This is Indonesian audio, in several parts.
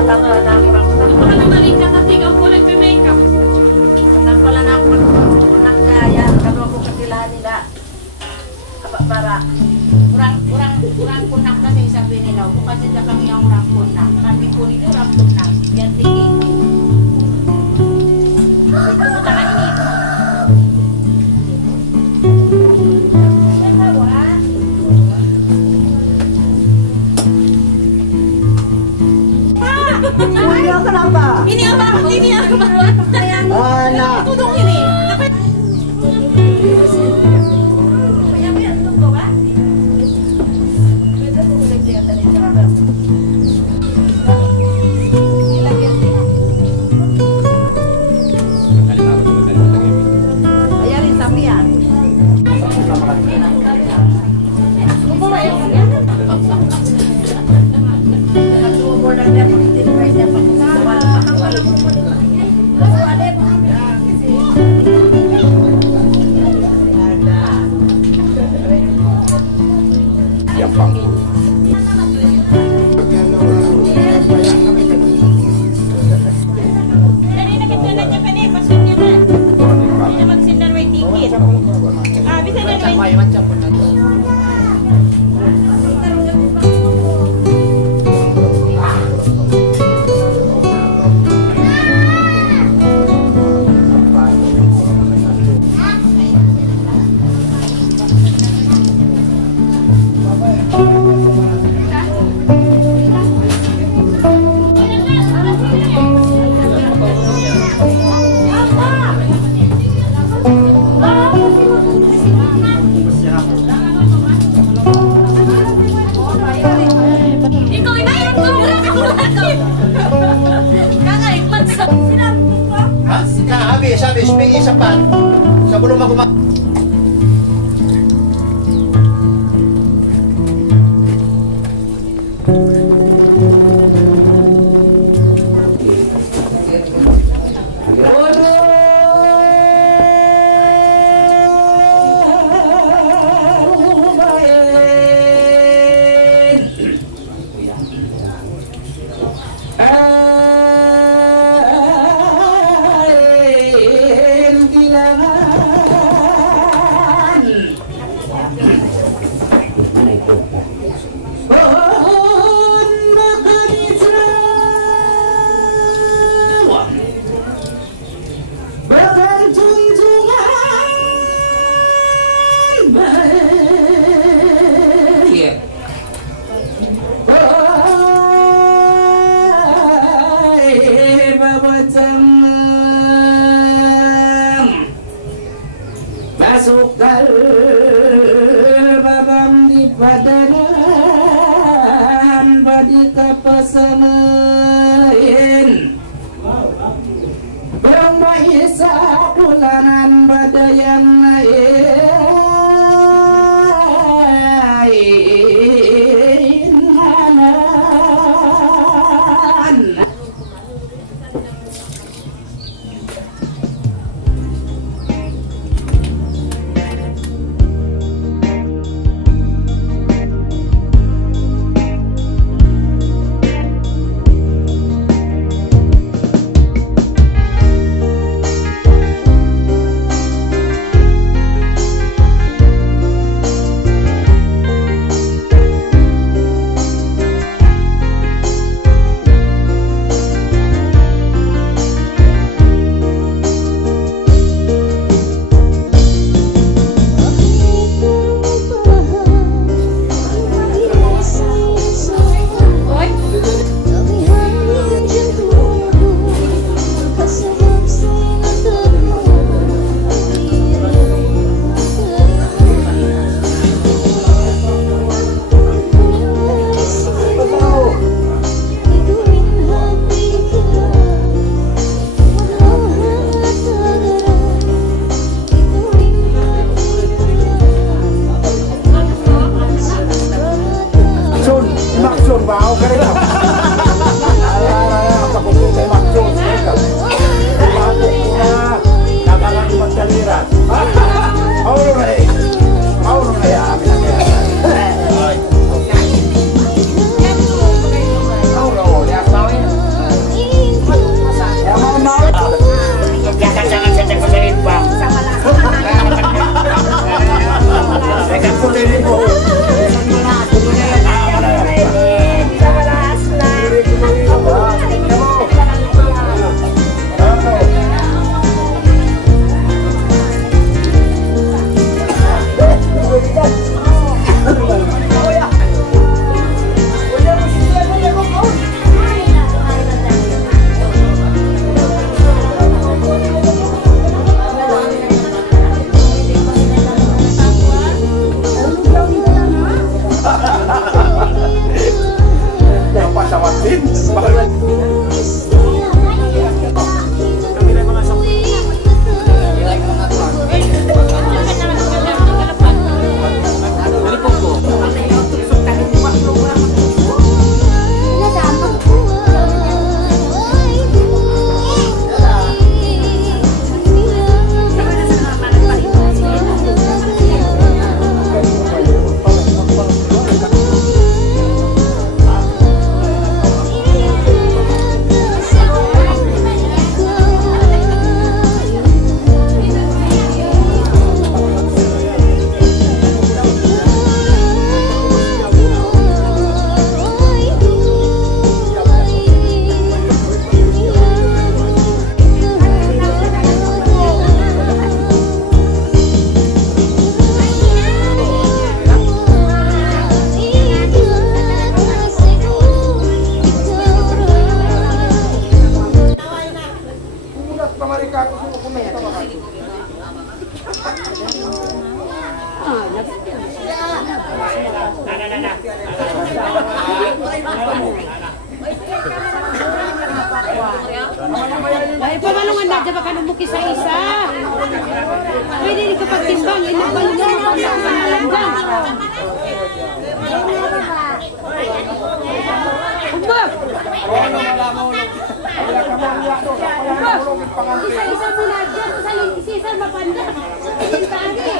Patanggal na ako lang. Baka nabalik ka kasi ikaw po nagme-makeup. Patanggal na ako nagkaya. Kano ako kakilahan nila. Para Urang punak kasi sabi nila. Bukas sila kami ang urang punak. Kami po nila urang punak. Yan tingin. Tangan ini. kenapa? Ini apa? Anak. Tudung ini. Bayarin sapian. Habis, pergi cepat. Sebelum aku masuk dalam di padanan badi kapasamein Bamba Isa kulanan badayan vào cái đấy nào apa kumpul saya maksud katakan cuma caliran Allah ya Allah ya tahu Apa sawatin? Ay, pamalungan na dyan baka numuki sa isa. Pwede rin kapag timbang, inabalungan mo pa sa panalan dyan. Umbak! Umbak! Isa-isa mo na dyan, isa-isa mapanda. Isa-isa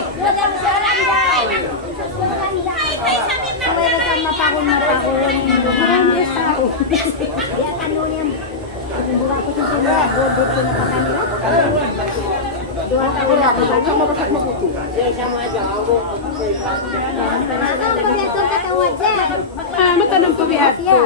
matanong pabihat ko.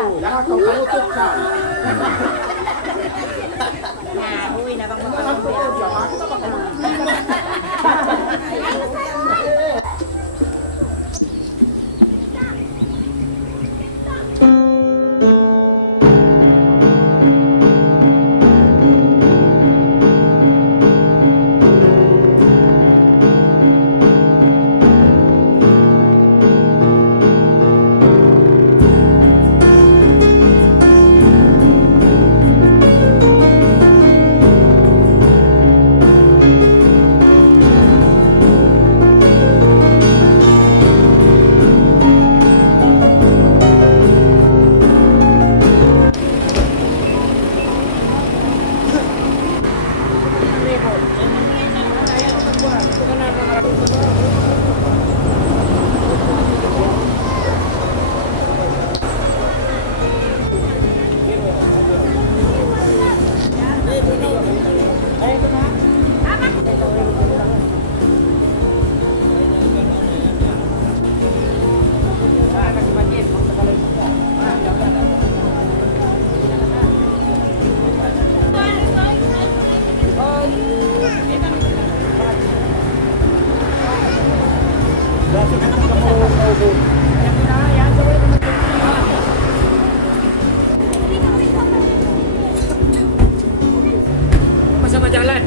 Sama jalan.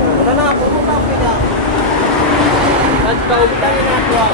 Wala na, puro ka pida. Nagkaubitan na ako.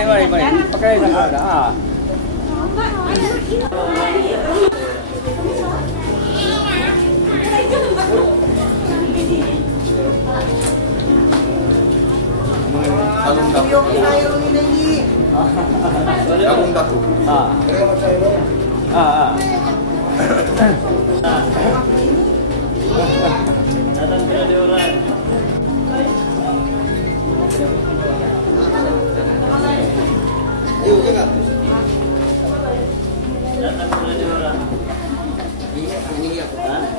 Mari. Pakai sana. Gabung datu. Datang ke orang. Yuk, jangan. Datang ke orang. Ini aku.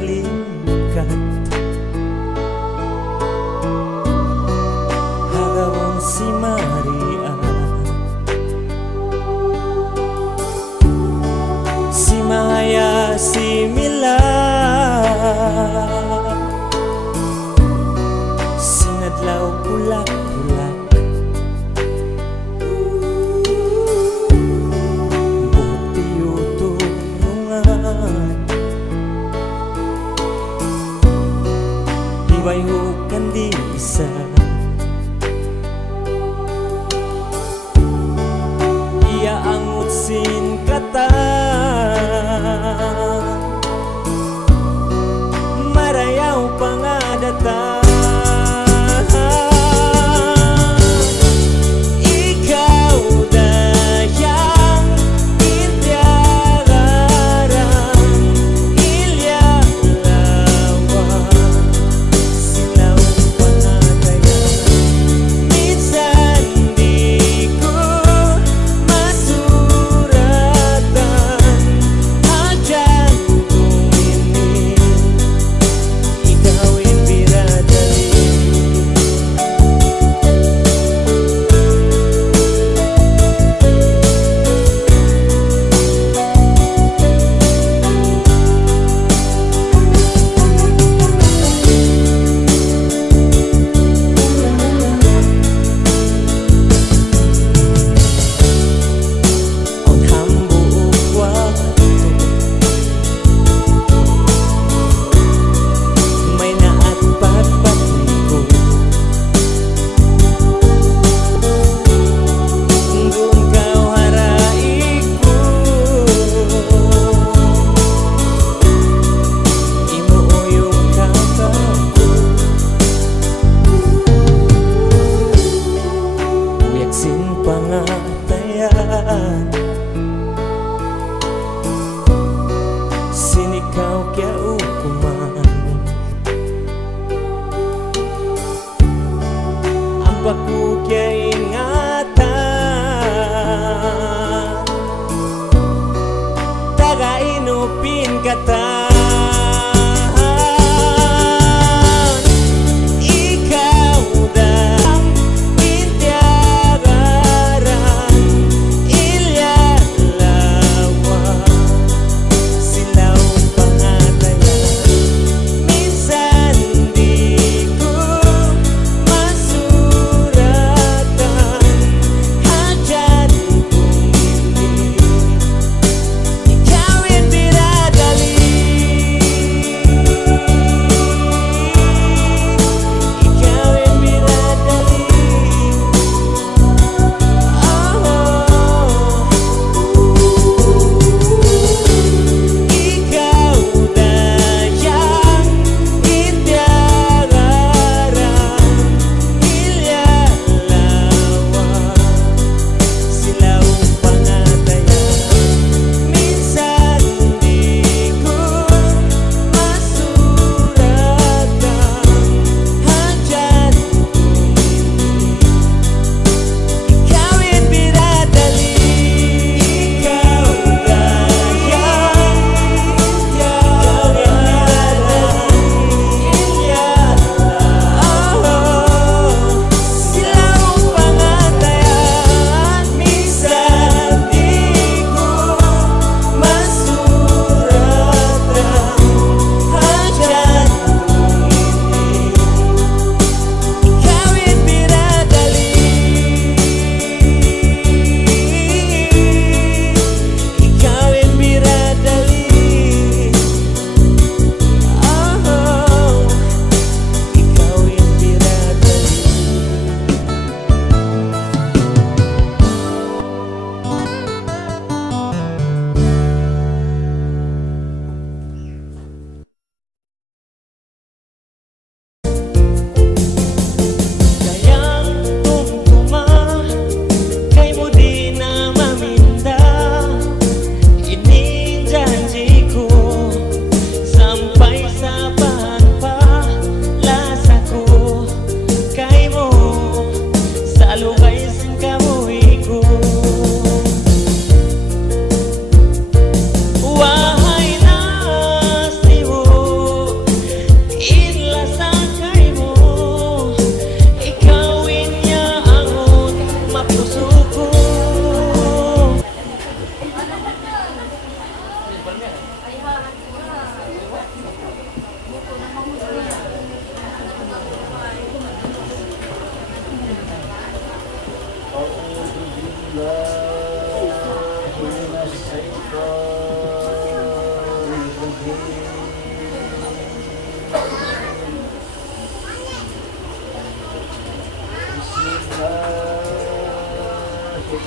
lingkat hagawon si Maria si Maya si Mila sinadlaw pulak-pulak buhok tiyuturungan iwayhukan di isa iya angut sin kata marayaw pangadata ikaw dayang intiagarang ilyalawa silaw pangadaya minsan di ko masuratan ajan ko ini ikaw yung birada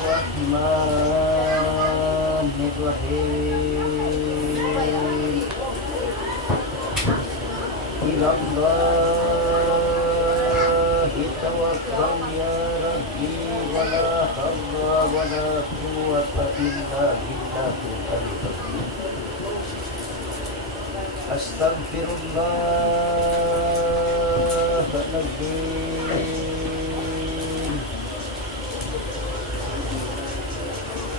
Bismillahirrahmanirrahim. Ilallahi tawakkal ya Rabbi wa la hawla wa la quwwata illa billahil aliyyil azim. Astaghfirullahaladzim.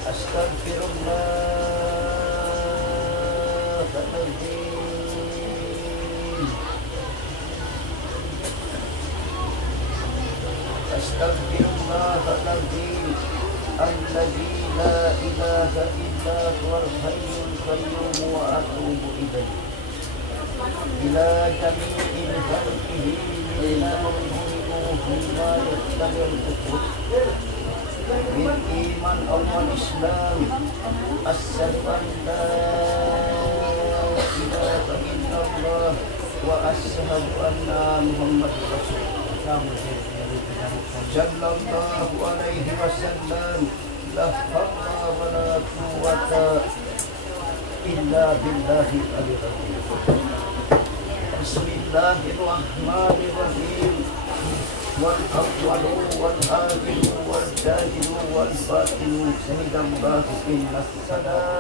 Astaghfirullahaladzim. Astaghfirullahaladzim. Alladzi la ilaha illa huwal hayyul qayyum wa atubu ilaihi. Ila jami'il khalqihi ila mawdu'uhu ma yastabil ukhud bil iman awal islam asyhadu an la ilaha illallah wa asyhadu anna muhammadar rasulullah sallallahu alaihi wasallam. La hawla wa la quwwata illa billahil aliyyil azim. Bismillahirrahmanirrahim. Wal awwalu wal akhiru wal zahiru wal batinu syahidallahu inna salamatan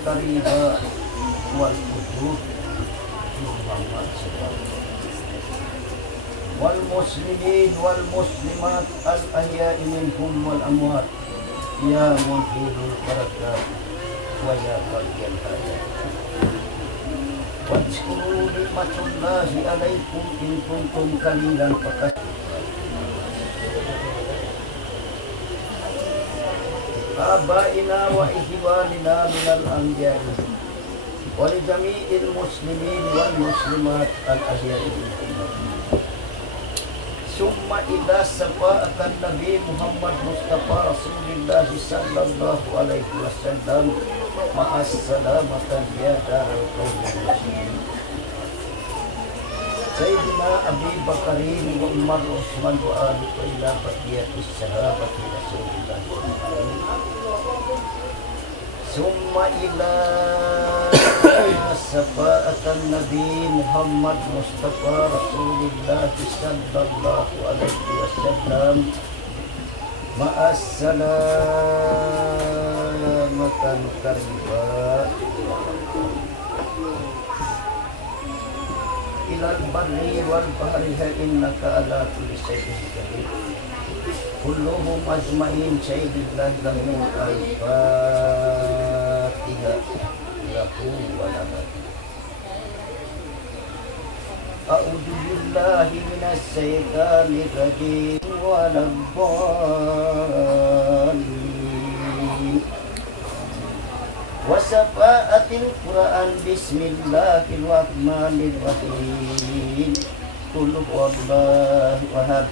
qariba wal qudud Muhammad wal muslimin wal muslimat al ahya'i minhum wal amwat ya munhilul barakat wa ya qalbiyal hajat. Wajkuru nikmatullahi alaikum in kuntum qalilan fakasiran. Abaina wa ikhwanina minal anbiya'i wa li jami'il muslimin wal muslimat al ahya'i minhum. Summa idza safa'atan Nabi Muhammad Mustafa Rasulullah sallallahu alaihi wasallam ma'as salamatan ya daral qawmi muslimin. Sayyidina Abi Bakarin wa Umar Utsman wa Ali ila baqiyatis sahabati Rasulullah. Summa ila safa'atan Nabi Muhammad Mustafa Rasulullah sallallahu alaihi wasallam ma'as salamatan qariba ilal barri wal bahri innaka ala kulli shay'in qadir. Kulluhum ajma'in syahidillah lahu al-Fatiha lahu wa lana. A'udzu billahi minas syaitanir rajim wa labbalin. Wasafa'atil Quran bismillahirrahmanirrahim. Qul huwallahu ahad.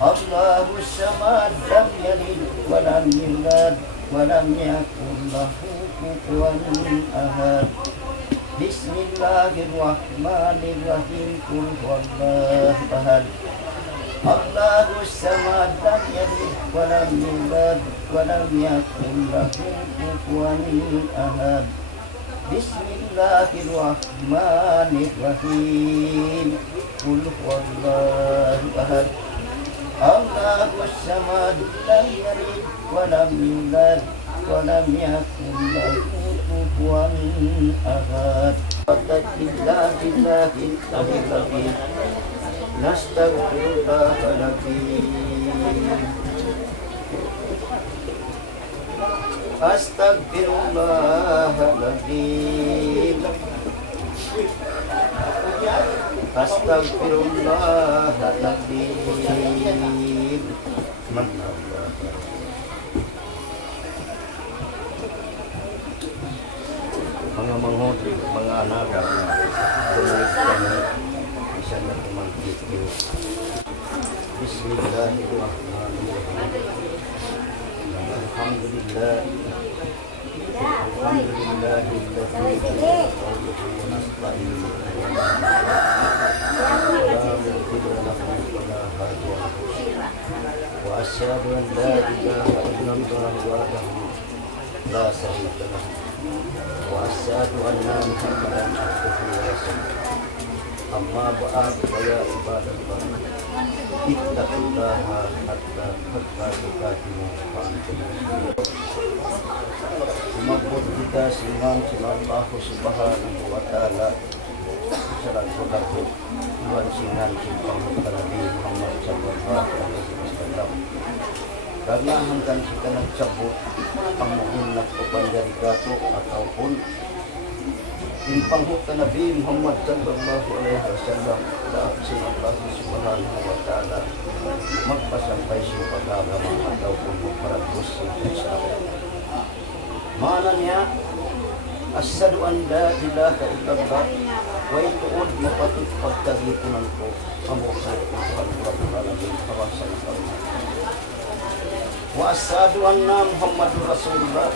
Allahus samad lam yalid wa lam yulad wa lam yakul lahu kufuwan ahad. Bismillahirrahmanirrahim. Qul huwallahu ahad. Allahus samad lam yalid wa lam yulad wa lam yakul lahu kufuwan ahad. Bismillahirrahmanirrahim. Qul huwallahu ahad. Allahus samad lam yalid wa lam yulad wa lam yakul lahu kufuwan ahad. Billahil azim. Nastaghfirullahaladzim. Astaghfirullahaladzim. Astaghfirullahaladzim. Mga manghodi, mga anaga, tumalit kami, isa na tumangkit yun. Bismillahirrahmanirrahim. Alhamdulillah. Wa وأشهد أن لا إله إلا الله وحده لا شريك له وأشهد أن محمدا عبده ورسوله أما بعد فيا عباد الله اتقوا الله حتى تقاته وأنتم مسلمون. Sumabot kita siman sila Allah subhanahu wa ta'ala salat kodako iwan singan simpang Nabi Muhammad sallallahu alaihi wasallam. Karena hanggang kita nagsabot ang muunat o panjarikato ataupun impangho ka Nabi Muhammad sallallahu alaihi wasallam dapat sila Allah subhanahu wa ta'ala magpasampay siya pag-agama ataupun magparagos sa Islam. Mana niya asyhadu an la ilaha illallah wa ituud mapatut pagkagipunan ko amo sa Tuhan Rabbul Alamin kawasan Allah. Wa asyhadu anna Muhammadur Rasulullah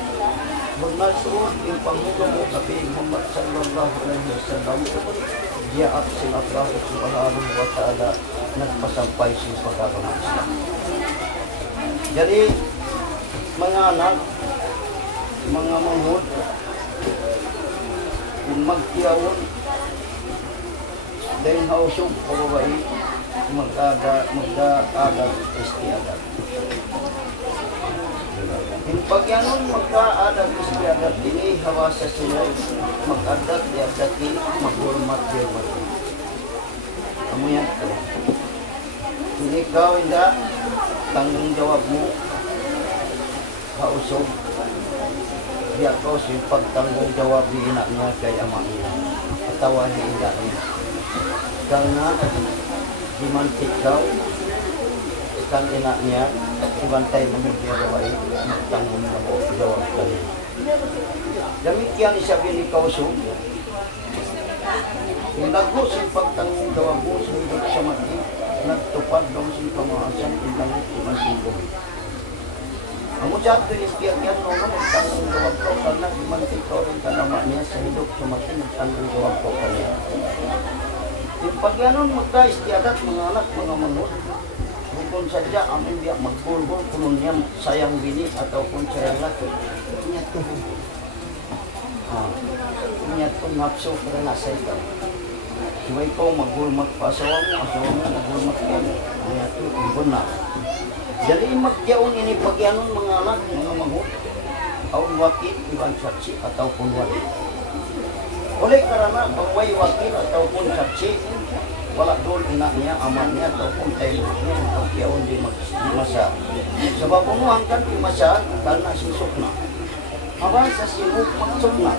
bernasrul yung pangulong mo Nabi Muhammad sallallahu alaihi wasallam dia at Allah subhanahu wa ta'ala nagpasampay sa pagkakama Islam. Jadi mga anak, mga manghud, kung magtiyawon dahil hausog o babae magkaadag istiadat. Yung pagyanon magkaadag istiadat ini hawa sa sunay mag-adat diadati mag-urmat diadati. Kamu yan ito. Kung ikaw hindi tanggung jawab mo hausog dia kau si pagtanggung jawab di inaknya kay ama niya atawa di inaknya karena dimantik kau kang inaknya ibantay mengudia babae magtanggung jawab kanya. Demikian isabi ni Kauso kung lago si pagtanggung jawab mo sa hidup sa mati nagtupad daw si pamaasan inangit imanting bumi. Ang jatuh istiadat no magtanggung jawab ko karena dimantik kau rin kanamanya sa hidup sa mati magtanggung jawab ko kanya. Yung pagyanon magka-istiadat mga anak, mga manghud, kung sadya amin dia magpulbol kung niya sayang bini ataupun sayang laki. Niya to napso karena sa ikaw. Siwa ikaw magulmat pa asawa mo magulmat ka. Niya to ibon na. Jadi magyaon ini pagyanon mga anak, mga manghud, aun wakil, iwan saksi ataupun wakil. Oleh karena pawai wakil ataupun saksi, wala doon inaknya, amatnya ataupun tayo-nya pagyaon di masa. Sebab umuhan kan di masa karena sisok na. Habang sa sinuk magsok na.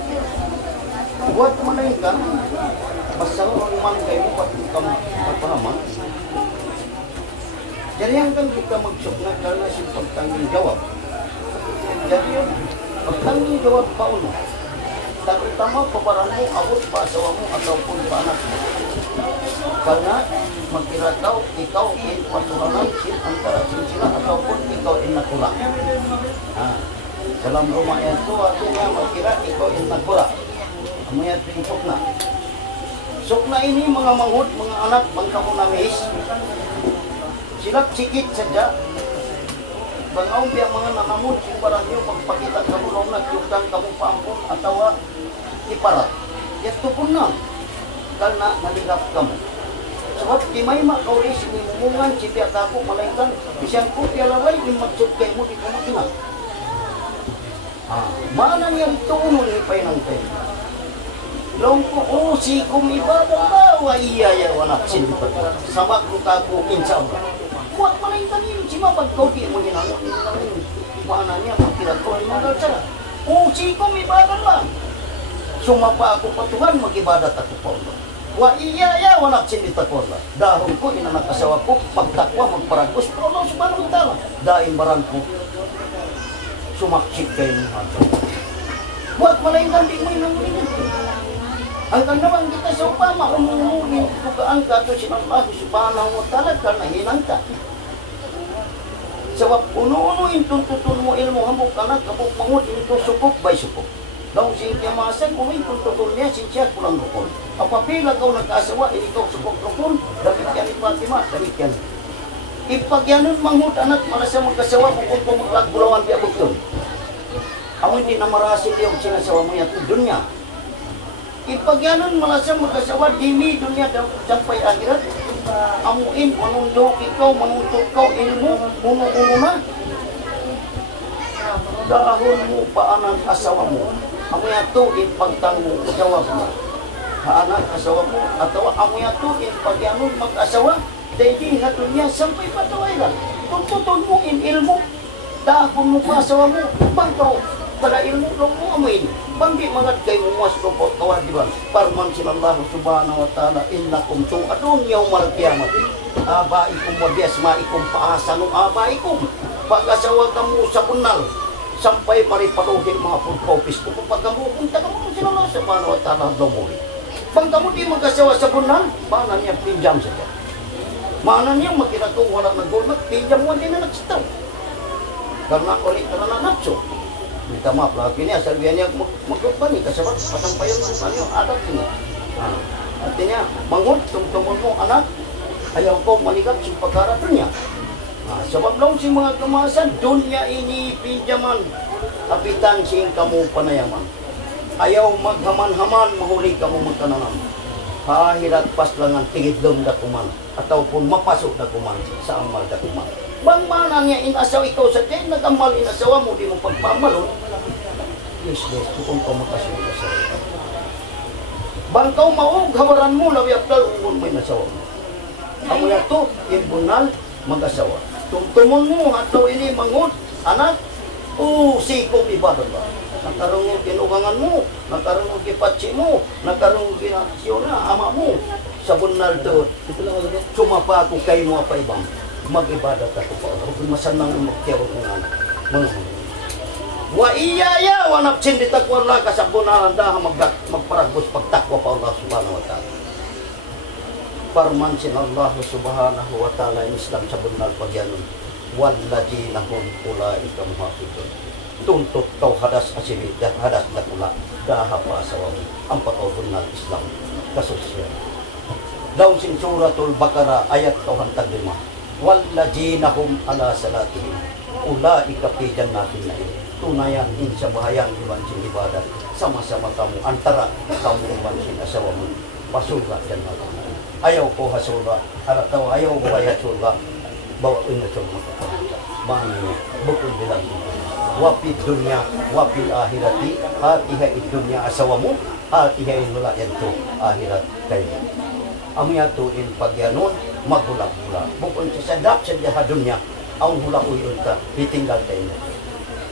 Buat malaingkan, pasal orang kayo pati kapahaman. Jadi yang kan kita magsukna karena si pagtanggung jawab. Jadi yun, pagtanggung jawab pauno. Terutama peperanmu, abot pa asawamu ataupun pa anakmu. Karena makira tahu ikaw in patuhanan antara sila ataupun ikaw in nakura. Dalam rumah itu artinya makira ikaw in nakura. Amuya ting sukna. Sukna ini mga manghud, mga anak, mga kamunamis. Sila sikit saja. Bangaw biya mga nanamod, simbaran nyo, pagpakita kamu nung nagkutang kamu paampun atau iparat. Yato po na. Karena naligap kamu. Sebab di may makauris, mimungan, sibiat ako, malaikan, isang ko, tialaway, imagsud kayo mo, di ko makina. Mana niyang tuuno ni Painang kayo? Long ko, si kumibadan ba, wa iya ya, wanak sindipat. Sabak luka ko, insya Allah. Buat malaikan yun, si mapag kau di mo ginangon. Mana niya, magkiratuan mga kalsara. Si kumibadan ba? Sumapa ako pa Tuhan, mag-ibadat ako pa Allah. Wa iya ya, wanak sindipat ko Allah. Dahon ko, inanak asawa ko, pagtakwa, magparagos, pero Allah subhanahu wa ta'ala. Daing barang ko, sumaksit kayo ng hato. Buat malaikan di mo inangunin. Ang kanaman kita sa upama, umungungin tukaan ka ito sinang subhanahu wa ta'ala karena hinang ka. Sebab uno-uno yung tutun mo ilmu hamok ka na, kapag mangut ito sukok by sukok. Daw siyang kiamasan, kung yung tutun niya, siya kulang rukun. Apabila kau nagkasawa, ikaw sukok rukun, damit yan ni Fatima, damit yan. Ipagyanon manghut anak malasa magkasawa kung maglagbulawan di abot yun. Amo hindi na marasil yung sinasawa mo yan dunya. Ipagyanon malasa magkasawa dimi dunya dampay akhirat. Amuin manundok ikaw manuntok ikaw ilmu uno-uno na. Dahon mo pa anak asawa mo. Amo yato ipagtang mo jawab mo. Anak asawa mo atau amo yato ipagyanon mag-asawa. Dahil nga dunya sampai pataway lang. Tuntutun mo in ilmu. Dahon mo pa asawa mo. Bangkaw. Pada ilmu lang mo amin. Bangdi mangat kay mo mas lupot kawad di ba? Parman sinallahu subhanahu wa ta'ala innakum tu'adun yawmal kiamat. Abaikum wa biasmaikum paasanung abaikum. Pag-asawa kamu sa bunal sampai maripaluhin mga pagkopis ko pag kamu punta kamu sinallahu subhanahu wa ta'ala domoy. Pag kamu di mag-asawa sa bunal, mana niya pinjam saja. Mana niya makinatong wala nagulmat, pinjam mo din na nagsitaw. Karena ulit na nanapso. Minta maaf lah, kini asal biarnya magkutban ni kasabat pasampayan ng ano adat ini. Artinya mangut tumtumun mo anak ayaw ko malikap sa pagkara dunya. Sebab lang si mga kemasan dunya ini pinjaman kapitan sing kamu panayaman. Ayaw maghaman-haman mahuli kamu magkananan. Hahirat pas langan tigidlom dakuman ataupun mapasok dakuman sa amal dakuman. Bang mana niya inasaw ikaw sa din, nagamal inasawa mo, di mo pagpamalon. Useless, kung ka makasawag asawa. Bang kau maug, hawaran mo, labi apdal, ugon mo inasawa mo. Amo yato, imbunal, mag-asawa. Tumtumon mo, ataw ini mangut, anak, sikong ibadan ba? Nakarungog kinugangan mo, nakarungog kipatsi mo, nakarungog kinasyon ama mo. Sa bunal to, sumapa ako kayo mo apa ibang. Mag-ibadat ako pa. Huwag masanang magtiyaw ng anak. Wa iya wa nafsin ditakwa Allah kasabunalan dah magparagos pagtakwa pa Allah subhanahu wa ta'ala. Parman sin Allah subhanahu wa ta'ala Islam sa bunal pagyanon. Walladina hum ulaika muhafidun. Tuntut kau hadas asiri dan hadas dakula dah apa asawamu. Ampat kau bunal Islam kasusya. Daun sin suratul Baqarah ayat kau hantag 5. Walladzina hum ala salatihim ulaika fi jannatin na'im. Tunayan insya bahayan ibancin ibadat sama-sama kamu antara kamu ibancin asawamu pasurga dan surga. Ayaw ko hasurga atau ayaw ko ay hasurga bawa ini surga. Mana bukul bilang wafi dunya wafil akhirati hatiha dunya asawamu hatiha inula yantu akhirat kayo. Amiyatuin pagyanon maghula-hula. Bukod sa sadap sa dunya, ang hula-uyon ka, itinggal tayo.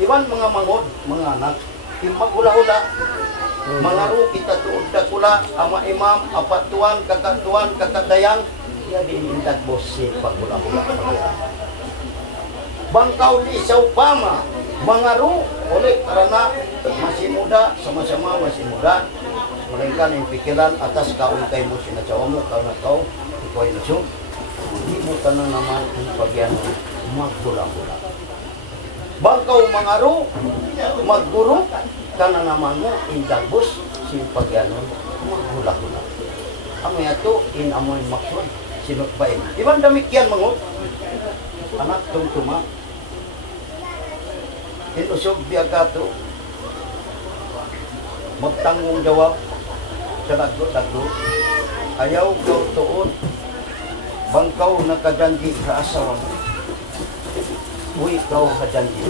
Iwan mga mangod, mga anak, maghula-hula, mga ru, kita tuod dakula, ama imam, apatuan, kakatuan, kakadayang, yan inindag bos si paghula-hula. Bangkaw di sa upama, mga ru, ulit karena masih muda, sama-sama masih muda, melainkan yang pikiran atas kaul kay mo sinasawa mo karena kau ikaw ay nasyon. Hindi mo ka na naman ang pagyan maghula-hula. Bangkaw mangaro, magguro, ka na naman mo indagbos si pagyan maghula-hula. Amo yato in amoy maksud sinot bain. Iban damikyan mangot. Anak tungtuma. Inusog biagato. Magtanggung jawab kadagdo-dagdo ayaw kau tuon bangkaw nakajanji sa asawa mo uwi kau kajanji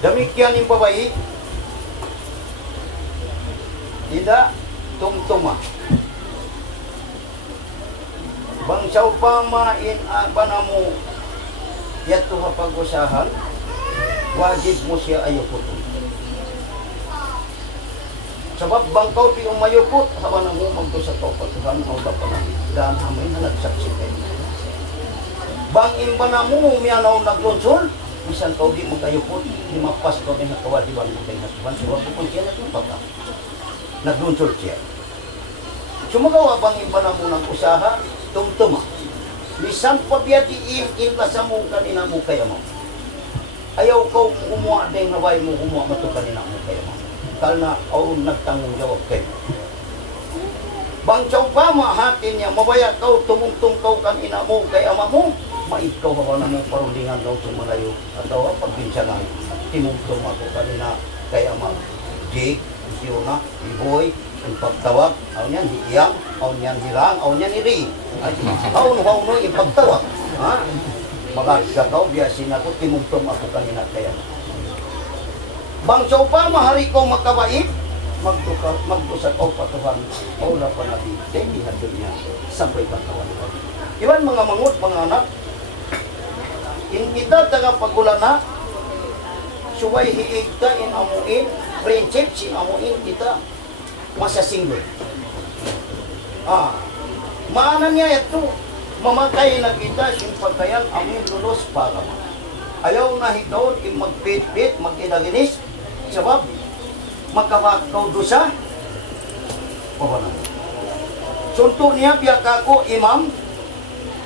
demikian yung babae tidak tumtuma bangsaw pamain abanamu yato hapag-usahan wajib mo siya ayaw puto. Sebab bangkau di umayuput hawa nang umag sa topa Tuhan mau dapat dan hamay na nagsaksi kayo. Bang imbana mo miyanaw naglonsol bisan kau di magayuput di mapas kau din kawadiban mo kay Tuhan sebab bukod siya natutok ka. Naglonsol siya. Sumagawa bang imbana mo ng usaha tumtuma. Bisan pa biya di imla sa mo kanina mo kaya mo. Ayaw kau umuha din haway mo umuha mato kanina mo kaya mo. Karena orang nagtanggung jawab kayo. Bangsaw pa mahatin niya, mabaya kau, tumungtong kau kan ina mo, kay ama mo, maikaw ka na mo parundingan daw sa malayo. At daw, pagbinsangan, timungtong ako kanina, kay ama, Jake, Siona, Iboy, ang pagtawag, aw niyan hiyang, aw niyan hirang, aw niyan iri. Ay, aw no, yung pagtawag. Ha? Magagsa kau, biyasin ako, timungtong ako kanina, kaya. Bangsaw pa, mahari ko magkabait, magdusa ko patuhan, o na pa natin, hindi hatun niya, sabay pagkawan. Iwan mga mangut, mga anak, kita taga pagulana, suway hiig ka in amuin, friendship sin amuin kita, masasinggoy. Maanan niya ito, mamatay na kita, yung pagkayan, amin lulos para. Ayaw na hitaw, magpit-pit, mag-idaginis, sabab, magkabakaw dosa, pawaran. Sunto niya, biyak ako, imam,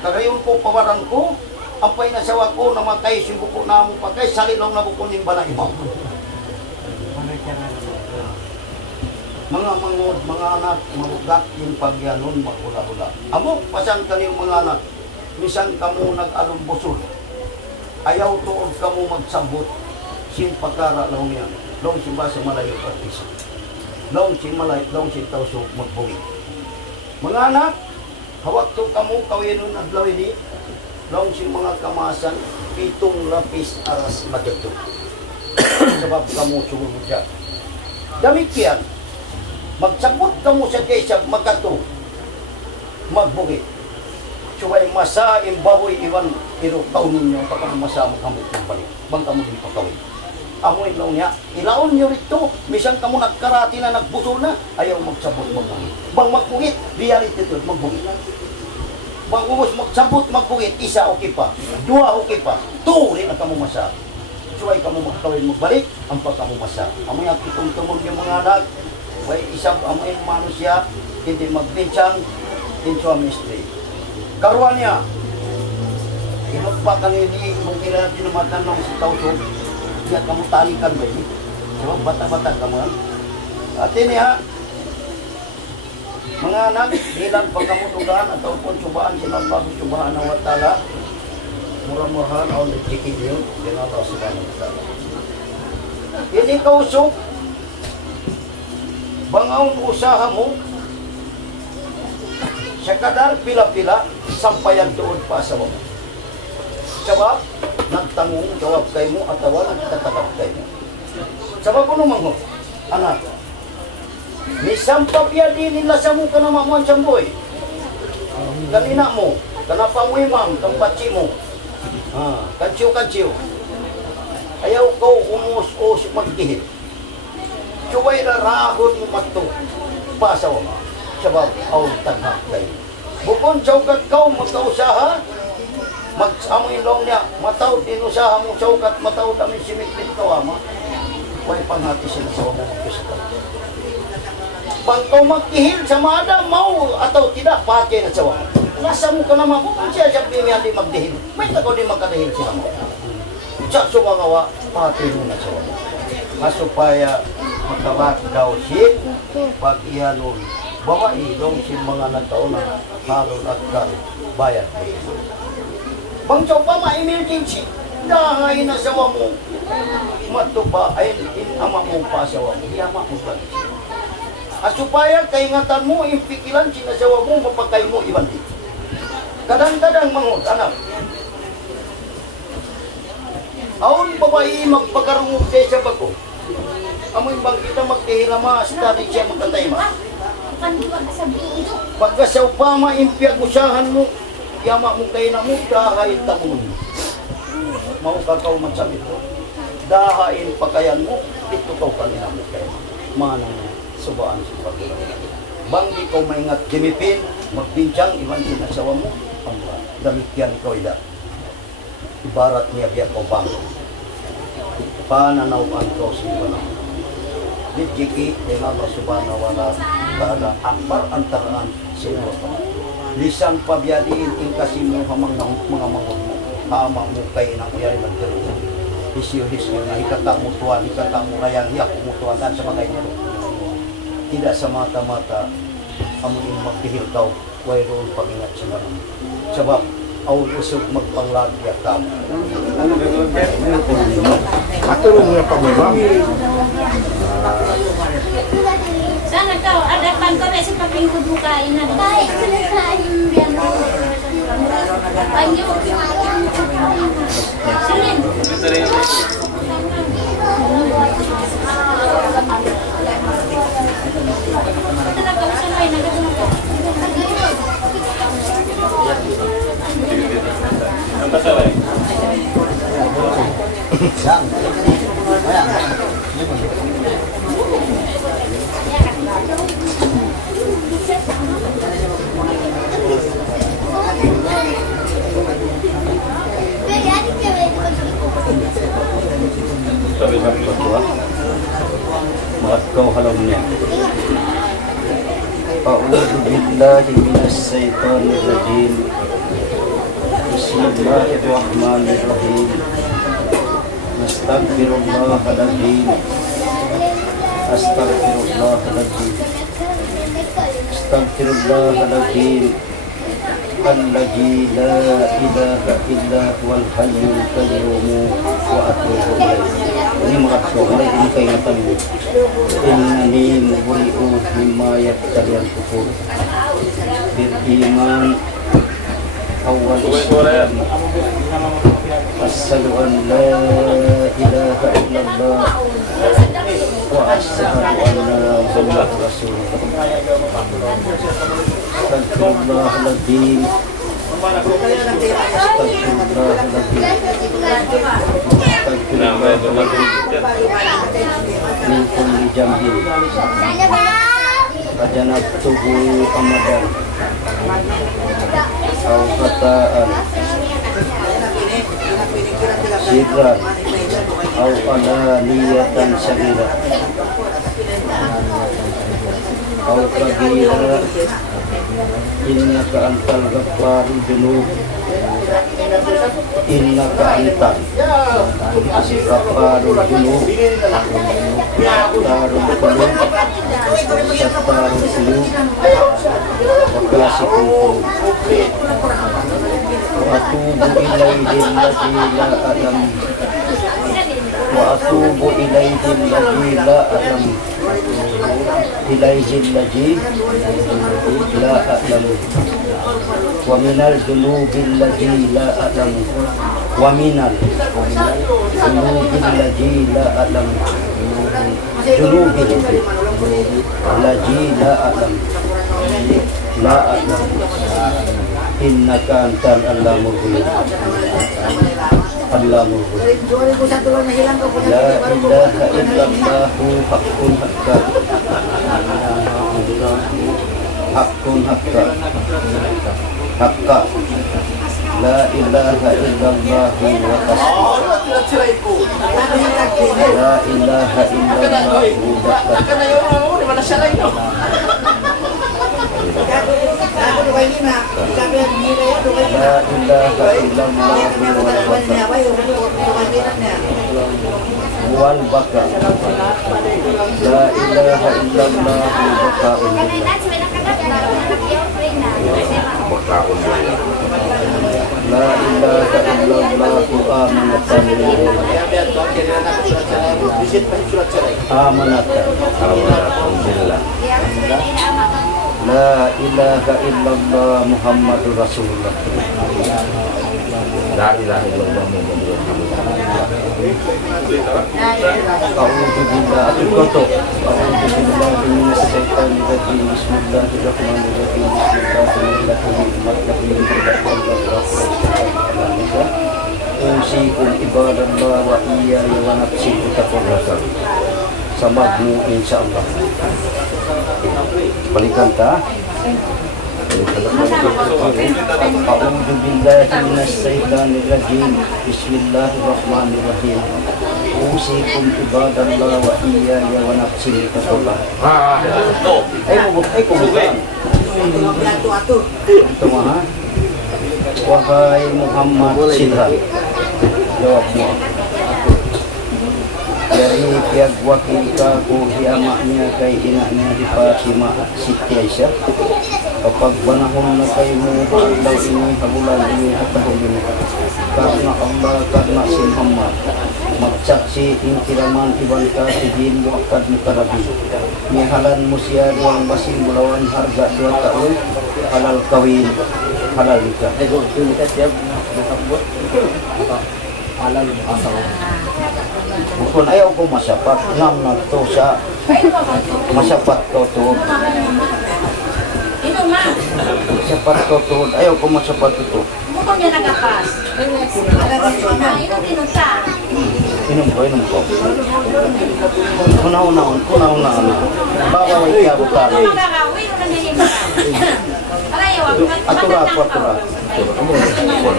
kagayon ko, pawaran ko, ampay na sawa ko, namatay, sibuko na mo patay, salilong na bukunin ba na imam. Mga mangod, mga anak, marugat yung pagyanon, magula-hula. Amo, pasan ka niyong mga anak, misan ka mo nag-alumbusol, ayaw tuod ka mo magsambot, sin pagkara lang yan. Long si basa malayo pag-isa. Long si malayo, long si tauso magbuwi. Mga anak, hawak to kamo kawinon at lawini. Long si mga kamasan, 7 lapis aras matagto. Sabab kamo sumugod siya. Damit yan, magsabot kamo sa kaysa magkato, magbuwi. Suway masa, imbahoy, iwan, iro, kaunin nyo, pagkamasa mo kamo kong balik. Bang kamo din pagkawin. Amoy ilaw niya, ilaon nyo rito, misan ka mo nagkarati na nagbuso na, ayaw magsabot magbugit. Bang magbugit, reality ito, magbugit. Bang umos magsabot magbugit, isa okay pa, 2 okay pa, 2 rin ang kamumasa. Suway ka mo magkawin magbalik, ang pagkamumasa. Amoy ang kitong-tumon yung mga anak, way isang amoy yung mano siya, hindi magbinsang, into a mystery. Karuan niya, inugpa ka nili, mong kailangan dinamatan ng si Tauso, ya kamu talikan ba ini? Sebab bata-bata kamu kan? At ini ha, mga anak, bilang pagkamutugan ataupun cobaan si Allah Subhanahu wa Ta'ala, murah-murahan o nagkikin yun, din Allah Subhanahu wa Ta'ala. Ini kausok, bangaon usaha mo, sekadar pila-pila, sampayan tuod pa sa mo. Sebab, nagtangong jawab kay mo at wala nagtatakap kay mo. Sabab ko naman ho, anak, may sampapya din nila sa mo ka na mamuan samboy. Kanina mo, kanapa mo imam, kang patsi mo. Kansiyo-kansiyo. Ayaw ko umus-us magdihit. Suway na rahon mo mato, pasaw mo. Sabab, aw taghak kay mo. Bukon saukat kau magkausaha, mag-amoy long niya, mataw tinusaha mong saukat, mataw kami simiklit kawama, huwag panghati sila sa wala magkisaka. Pag kau magkihil sa mada, mau atau tidak, pake na sa wala. Nasa mo ka naman, kung siya sabi niya di magdihil, may tako di magkadihil sila mo. Sa sumangawa, pake mo na sa wala. Masupaya, magkawat daw siya, pag iyanon, babae, long si mga nagtaon na halon at bayad. Bangsaw pa ma-emergency, dahay na sawa mo, matuba, ay ama mo pa sawa mo, yama mo pa. Asupaya, kaingatan mo, impikilan, sinasawa mo, mapagkay mo, iban din. Kadang-kadang mangot, anak. Aon babae, magpakarungog kayo sa bago. Amoy bang kita magkahirama, stadi siya magkatay ma. Pagkasaw pa, maimpiyag usahan mo, yama mo kayo na mo, dahay tamon. Mau kakao magsabit mo. Dahain pakayan mo, ito kaw kanina mo kayo. Manang subaan sa pagkakita. Bang di ko maingat kimipin, magbinsang, iwan din asawa mo, ang damit yan ko ida. Ibarat niya biya ko bang. Pananawan ko sa iba naman. Di jiki, dengan Allah subhanahu wa ta'ala, akbar antaraan sino pa. Lisang pabyadiin in kasi mo hamang mga mangot mo. Hama mo kayo ng uyay magkaroon. Hisyo-hisyo na ikata mo tuwan, ikata mo rayang hiyak mo tuwan sa bagay niya. Tidak semata-mata amunin magdihil daw, wayroon pagingat sila. Sabab, awal usog magpanglagya ka. Matulong mo yung pamimang. Sana kau ada kantor si papingkod mo kain na. Kain biyan mo. Panyo. Silin. Talaga usamay na gano'n. Ang masalah. Maaf kau halamnya. A'udzu billahi minas syaitonir rajim. Bismillahirrahmanirrahim. Astaghfirullahaladzim. Astaghfirullahaladzim. Astaghfirullahaladzim. Alladzi la ilaha illa huwal hayyul qayyum wa atubu ilaih. Ini maksud ini peringatan innani mubari'u mimma yaktarian kufur beriman awal islam asyhadu an la ilaha illallah wa asyhadu anna muhammadar rasulullah astagfirullahaladzim min kulli jambin fajanabtuhu amadan aw khata'an sirran aw alaniyatan syarira aw kabira innaka antal ghaffarul dzunub innaka antal ghaffarul dzunub ghaffarul dzunub sattarul dzunub wa kasiful dzunub wa atubu ilaihi alladzi la alam wa atubu ilaihi alladzi la alam ilaihi alladzi la alam wa minal dhunubil ladzi la alam wa minal dhunubil ladzi la alam dhunubil ladzi la alam la alam innaka antal allamul ghuyub allamul ghuyub la ilaha illallahu haqqun haqqa haqqun haqqa haqqa la ilaha illallah wa tasbih la ilaha illallah la ilaha illallah wal baka la ilaha illallah la ilaha illallah amanatan la ilaha illallah muhammadur rasulullah la ilaha illallah muhammadur rasulullah a'udzu billahi minash shaitanir rajim bismillahirrahmanirrahim usikum ibadallah wa iyaya wa nafsi taqwallaha sababmu insyaallah balikan ta a'udzu billahi minasy syaithanir rajim bismillahirrahmanirrahim usikum ibadallah wa iyaya wa nafsi taqwallaha wahai Muhammad Silhan jawabmu Dari pihak wakil ka ko hiamaknya kay ina niya di Fatima Siti Aisyah. Kapag panahon na kayo mo daw ini habulan ini at tahun ini. Karena Allah, karena si Muhammad magsaksi intiraman iban ka sidin wakad ni karabi. Mihalan mo siya doang basing bulawan harga 2 tahun halal kawin halal nikah. Halal asal. Kung ayaw ko masapat, ngam na to sa masapat ko to. Ito ma. Sapat ko to, ayaw ko masapat ito. Bukong niya nagapas. Ito tinunta. Inom ko. Kunaw-naon. Baka may kiyabutan. Ito magagawin. Ito nangyayimara. Alayaw. Atura.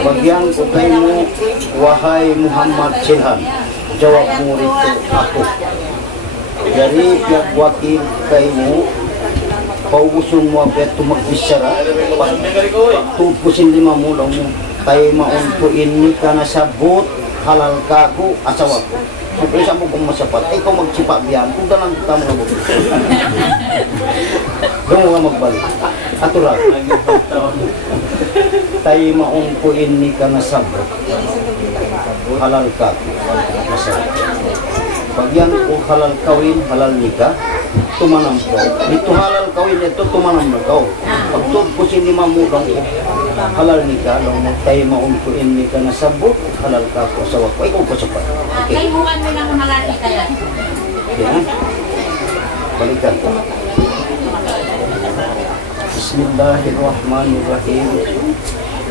Bagian ko kayo mo, wahai Muhammad Silhan. Jawab mo rito ako. Dari pihak wakil kayo mo, paubusun mo agad tumagbisara. Tupusin 5 mulaw mo. Tayo mauntuin ni ka na sabot, halal ka ko, asawa ko. Kung isa mo kung masapat, ikaw magsipa biyan, kung dalang kita mo na mo. Doon mo nga magbalik. Atura. Tayo mauntuin ni ka na sabot, halal ka ko, asawa ko. Pag yan ko halal kawin, halal nikah, tumanam ko. Dito halal kawin ito, tumanam na ko. Pag tupusin 5 mulang ko, halal nikah, lang tayo mauntuin ni ka na sabot, halal ka ko, asawa ko. Ikaw ko sapat. Kay bukan mo lang halali kaya. Okay, ha? Balikan ko. Bismillahirrahmanirrahim.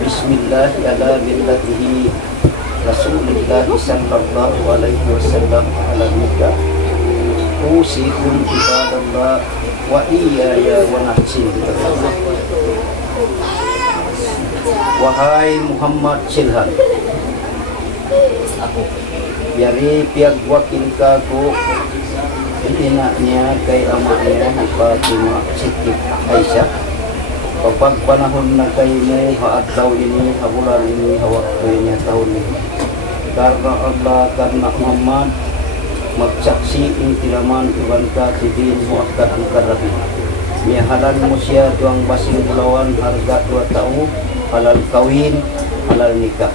Bismillahi ala millatihi Rasulullah sallallahu alaihi wasallam ala nikah. Usikum ibadallah wa iyaya wa nafsi. Wahai Muhammad Silhan, aku dari pihak wakil kaku inaknya kay amaknya Fatima Siti Aisyah. Kapag panahon na kayo mo haadlaw ini, habulan ini, hawakto ini, tahun ini. Karena Allah, karena Muhammad magsaksi intiraman iban ka tidin muakkad ang karabi. Mihalan mo siya doang basing bulawan harga 2 taon, halal kawin, halal nikah.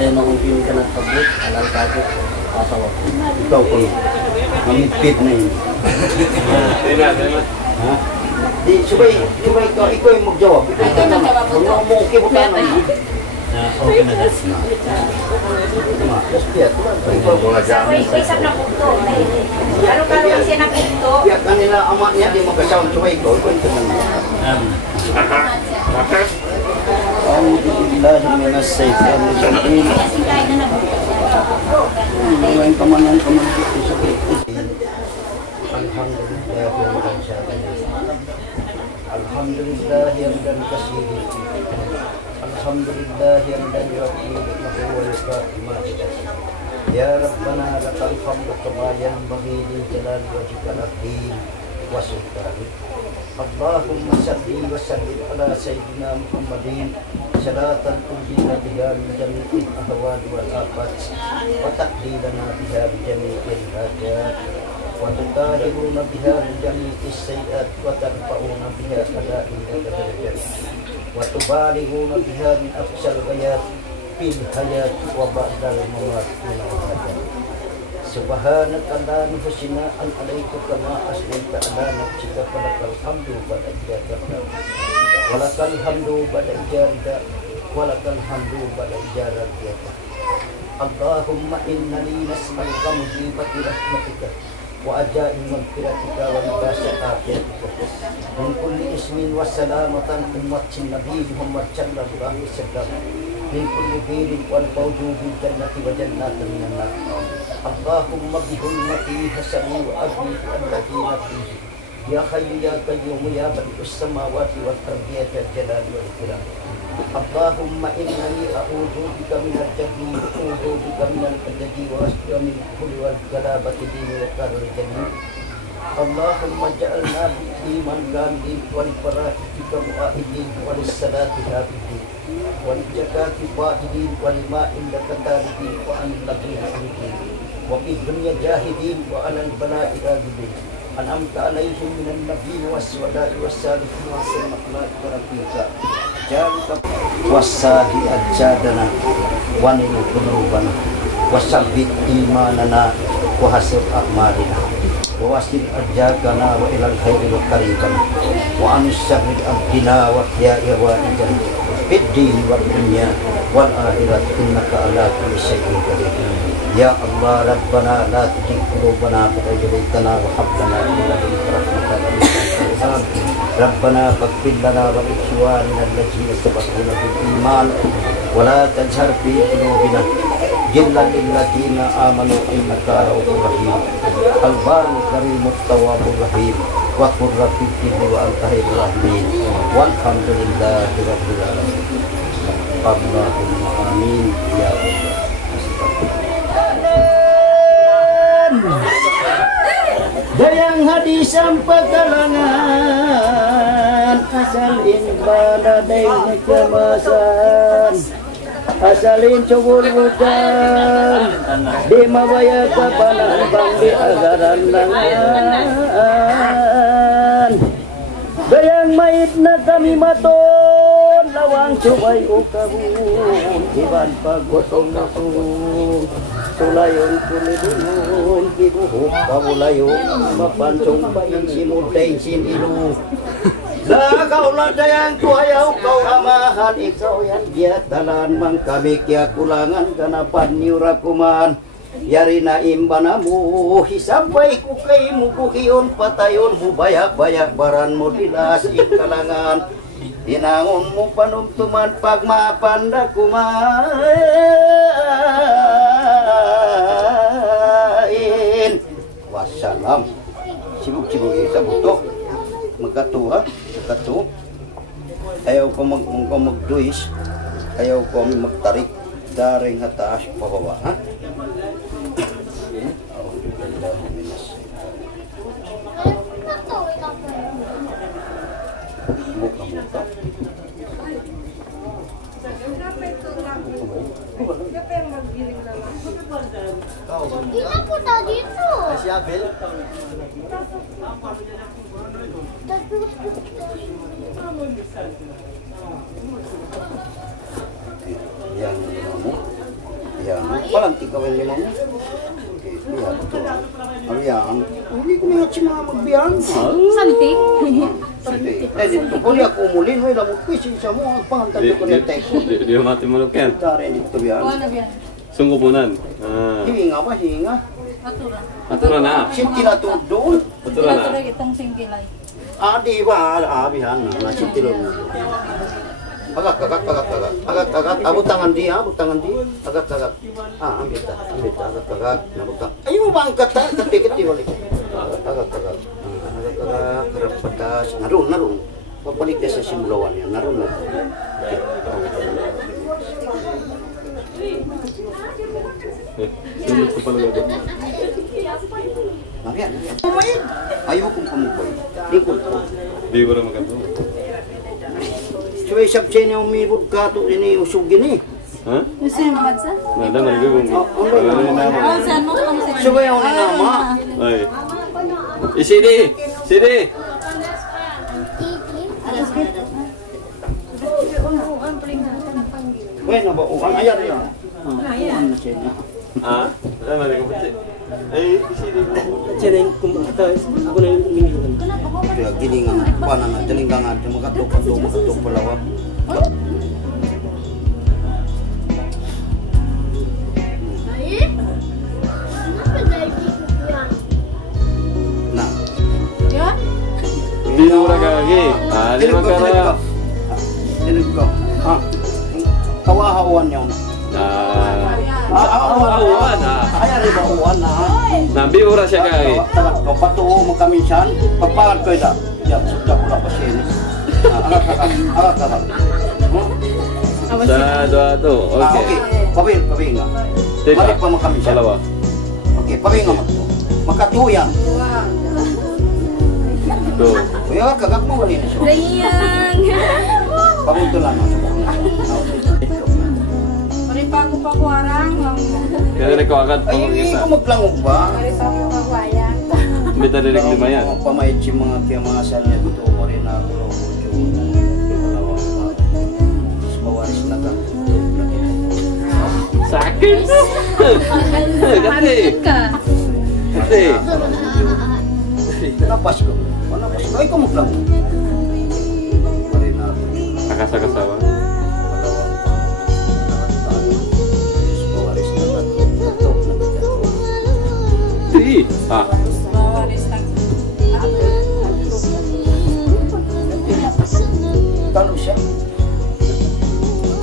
Tayo mauntuin ka ng sabot, halal ka ko, asawa ko. Ikaw ko, mamipit na yun. Ha? Di, subay ka, ikaw yung magjawab. Ikaw yung magjawab. Kung mo okay mo ka naman. Okay na dyan. Just piat. Ikaw mo nga dyan. Isap na punto. Kalo-kalo siya ng punto. Piat kanila ama niya, di magkasawang subay ko. Ikaw yung tanong. Alhamdulillah minas syaitanir rajim. Ngayon kamanan Alhamdulillah yang dan kasih. Alhamdulillah yang dan yakni ya Rabbana lakal hamdu kama yanbaghi li jalali wajhika al-azim wa sultani. Allahumma salli wa sallim ala sayyidina Muhammadin salatan tunjina biha min jami'il ahwal wal afat wa taqdilana biha bi jami'il hajat wa tutahhiruna biha min jami'is sayyi'at wa tarfa'una biha ila darajat wa tubalighuna biha min aqsal ghayat fil hayat wa ba'dal mamat min al-hajat. Subhanaka la nuhsina an alaika kama asnaita ala nafsika falakal hamdu ba'da ijazaka walakal hamdu ba'da ijazaka walakal hamdu ba'da ijazaka. Allahumma innani nas'aluka mujibati rahmatika wa ajaib maghfiratika wa nabasha afiatika min kulli ismin wa salamatan ummatin nabi Muhammad sallallahu alaihi wasallam min kulli khairin wal fawzu bil jannati wa jannatin minan nar. Allahumma bihurmati hasani wa abdi allati nafsi ya hayyu ya qayyum ya badi'us samawati wal ardi ya jalal wal ikram. Allahumma innani a'udzu bika minal jahli wa a'udzu bika minal ajzi wa as'aluka min kulli wal galabati dini wa qaril jannah. Allahumma ja'alna biman kamil wal farahika mu'ahidin wal salati habibin wal zakati fa'idin wal ma'in lakataribin wa an labin وفي الدنيا جاهدين وعلى البلاء غالبين أنعمت عليهم من النبي والشهداء والصالحين وحسن أولئك رفيقا ذلك والساهي أجسادنا ونل قلوبنا وثبت إيماننا وحسن أعمالنا ووصل أرزاقنا وإلى الخير وقريبنا وعن الشر أبدنا وإحياء والدنا في الدين والدنيا والآخرة إنك على كل شيء قدير يا الله ربنا لا تزغ قلوبنا بعد إذ هديتنا وهب لنا من لدنك رحمة إنك أنت الوهاب ربنا فاغفر لنا ولإخواننا الذين سبقونا بالإيمان ولا تجعل في قلوبنا غلا للذين آمنوا إنك رؤوف رحيم البار الكريم التواب الرحيم وقل رب اغفر لي وأنت خير الراحمين والحمد لله رب العالمين اللهم آمين يا رب. Dayang hadis sampai kalangan asal ibadah dayang kemasan asalin cubur hujan di mawaya kapanan bang di agaran langan dayang mait na kami maton lawang subay ukabun iban pagotong nasung sulayon kulidunun gibuhuk kabulayon mapansong bayin sinutay sinilu la kaulah dayang ku ayaw kau amahan ikaw yan giat dalan mang kami kya kulangan kanapan niurakuman yari na imbanamu hisampay ku kay mubuhiyon patayon bubayak-bayak baran mo dilas ikalangan dinangon mo panumtuman pagmapanda kumain wassalam sibuk-sibuk isa buto magkatuha magkatu ayaw ko magduis ayaw ko magtarik daring hataas pababa ha buka-buka Gila po tadi itu. si Abel yang limamu yang palang 3 limamu lihat tuh Arian ini ko niya si mga magbiyan Santik. eh dito ko niya kumulin may lamok pisi sa mo ang pangantan ko niya teko Di mati manok yan. tare dito biyan Sunggupunan. hinga ba hinga Aturan na. sintila to doon Aturan na. Itong singkilay. di ba abihan na sintilo agak abot tangan dia agak ambil agak ayo bangkat keti balik agak kerap pedas narun balik dia sa simulawan yan narun Sulit ko pala ito. Marian ayo kung pamukoy likod ko Di ko rin magkanto. Suway sabsay niya umibod ka ito ini usog gini Ha? Nada, nalagay ko. Ano yung nama? Suway ang nama Ay. Sini! Sini! Bueno, ba ang ayar yan. Ayan na siya. Ah? Ano na ko pati? Ay, sini ko. Sini kumata ako na yung mingguan. Kaya gilingan pa na nga dalingan nga makatok palawa. Na. Di na mura kagi. Ah, di magkara. Dinig ko. Ha. Kawahawan niyo na. Awan ah. Ay ari ba uwan na. Nabi ura siya kagi. Talaga patuo mo kami siyan. Papakan ko ida. Ya, sudah pula pa sini. Agak. Satu. Okay. Okay. Pabinga. Teka. Balik pa mo kami siya. Dalawa. Okay, pabinga mo. Makatuyan. Two. Kuya, kagak mo wali na siya. Dayang. Pabunto lang. Pari pa bago pa ko arang. Kaya nagkawakat pa Ay, mag hindi isa. ko maglangog ba? May tarinig lima yan. Mga pamait yung mga tiyamasan niya dito ko rin ako. Mas mawaris na ka. Sa akin! Gati! Gati! Napas ko. Napas ko. Ay, ko maglangog. Parin na ako. Nakasakasawa. Mas mawaris na ka. Ito, nagkakato. Di! Ah! Talo siya.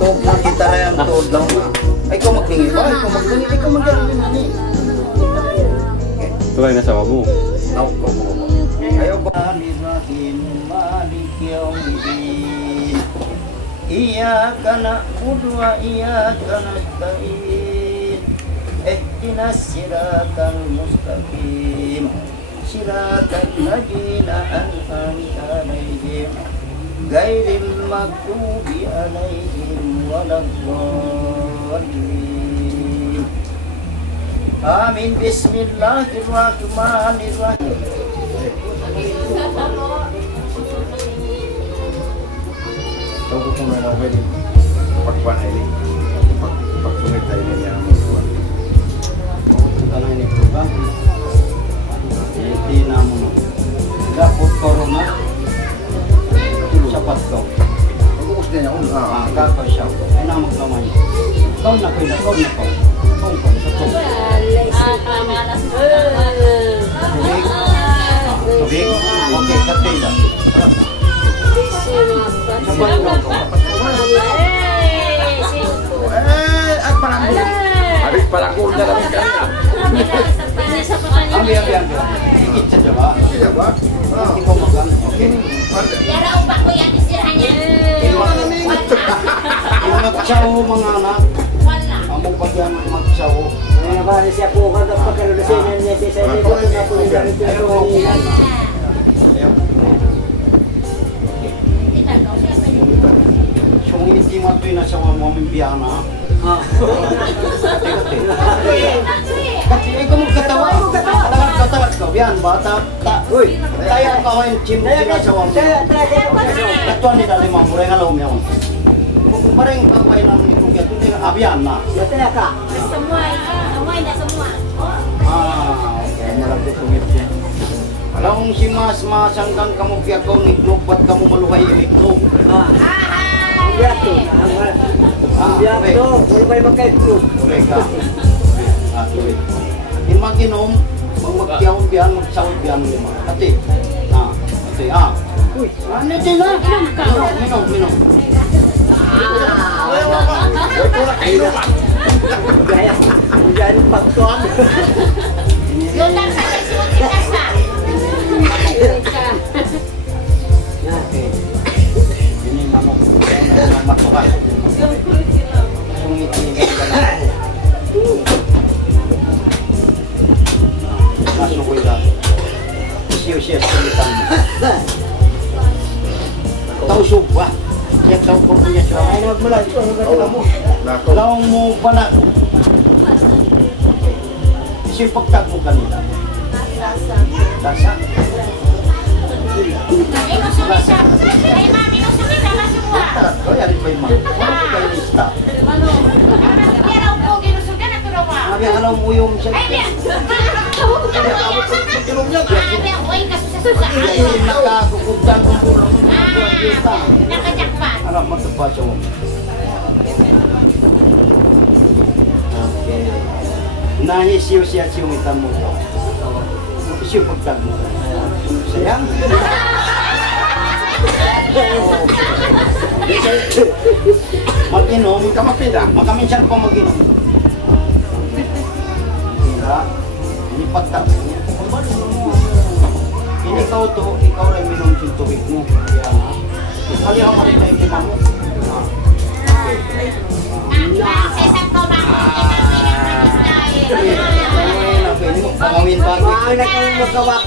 Tuog na kita rin ang tuod lang na. Ay, ko maglingi ba? Ay, ko maglingi. Ay, ko maglingi. Tulay na sawa mo. Tawag ko po. Ayaw ba? Alirahim malik yawmiddin. Iyaka na'budu wa iyaka nasta'in. Ihdinas siratal mustaqim. Siratal ladzina an'amta 'alaihim. Ghairil maghdubi 'alaihim waladdallin. Amin. Bismillahirrahmanirrahim. Tahu ko kung meron pwede pagpanay ni pagpunit tayo niya ang mga Tanay ni Kuka. Hindi na mo. Dapat corona. Sapat ko. pag-uus niya Ah, kakaw siya. Ay namak naman. Kau na ko. Kau sa kau. Tubig. Okay, katila. Sapat ko. at parang habis parang ko na lang kanya. Ambil. Ikit saja, Pak. Iya, Pak. Ikaw magang. Okay. Yara upak ko yan isirahnya. Yung nagsaw mga anak, Wala. amo pa dyan magsaw. Ngayon ba, siya po ka dapat kalusin niya sa inyo ko na po yung ganito Ayaw yung ko. kanina. Ayaw. Kita daw siya pa yun. So, hindi matoy na sa mga mamimpiana. Kati. Kati, ay kung magkatawa. Tawag ka. Yan, bata. Uy, tayo kawain chim sila sa mga. Katuan ni dali mamure nga laom yaon. Kung parang kawain ng nikugyat, hindi na abiyan na. Semua na semua. Okay. Malapit tumit siya. Alam si mas-masang kang kamukya ko, niglog, ba't ka mo maluhay imiklog? Ang biyato. Ang biyato. Wala kayo magka-club. Tuloy ka. Tuloy. Yung mag-inom, magmagkiyawang biyan, magsawag biyan lima. Kati. Kati. Uy. Ano din na? Minom. Gaya. Ang gaya ng pagtuan. Yun lang sa Facebook kita sa. Okay. Ini manok. Matukan. Sungit-sungit ka na. Nasukoy lang. Siyo-siyo sulitan. Tausog ba? Kaya tau ko punya siya. Ay, nagmula. Ito, ang ganda mo. Nako. Laong mo pa na. Isipagtag mo kanila. Lasa? Minus ulit siya. Ay ma, minus ulit na semua. Oh, yan pa yung mga. Ano ko kayo lista? Yara upo ginusugan na pero wa. Sabi, alam mo yung siya. Ay biya. Biya, uy kasusa-susa. Ay, nakakukugtan kong bulong. Nakajakpan. Alam mo ito pa siya mo. Okay. Nahisiyo siya siyumitan mo ito. Isiyo pagtag mo. Sayang. Mag-inom. Makaminsan pa mag-inom. Kira. Ini pagtag mo. Ini ikaw rin minum yung tubig mo. Kalihan mo rin na yung lima mo. Sesam ko ba? Pwede mo pangawin ba? Mahal na kayo magkawak.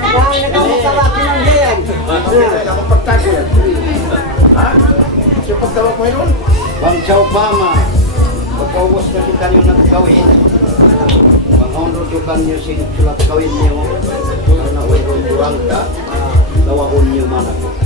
Mahal na kayo magkawak ng gayan. Kamu pagtago yan. Ha? Siya pagtawag mo yun? Bang Chow Pama. Pagkaw kanyo nagkawin. Manghonrod yung kanyo sulat kawin niyo. Ano na way kurang ka. Lawahon niyo man ako.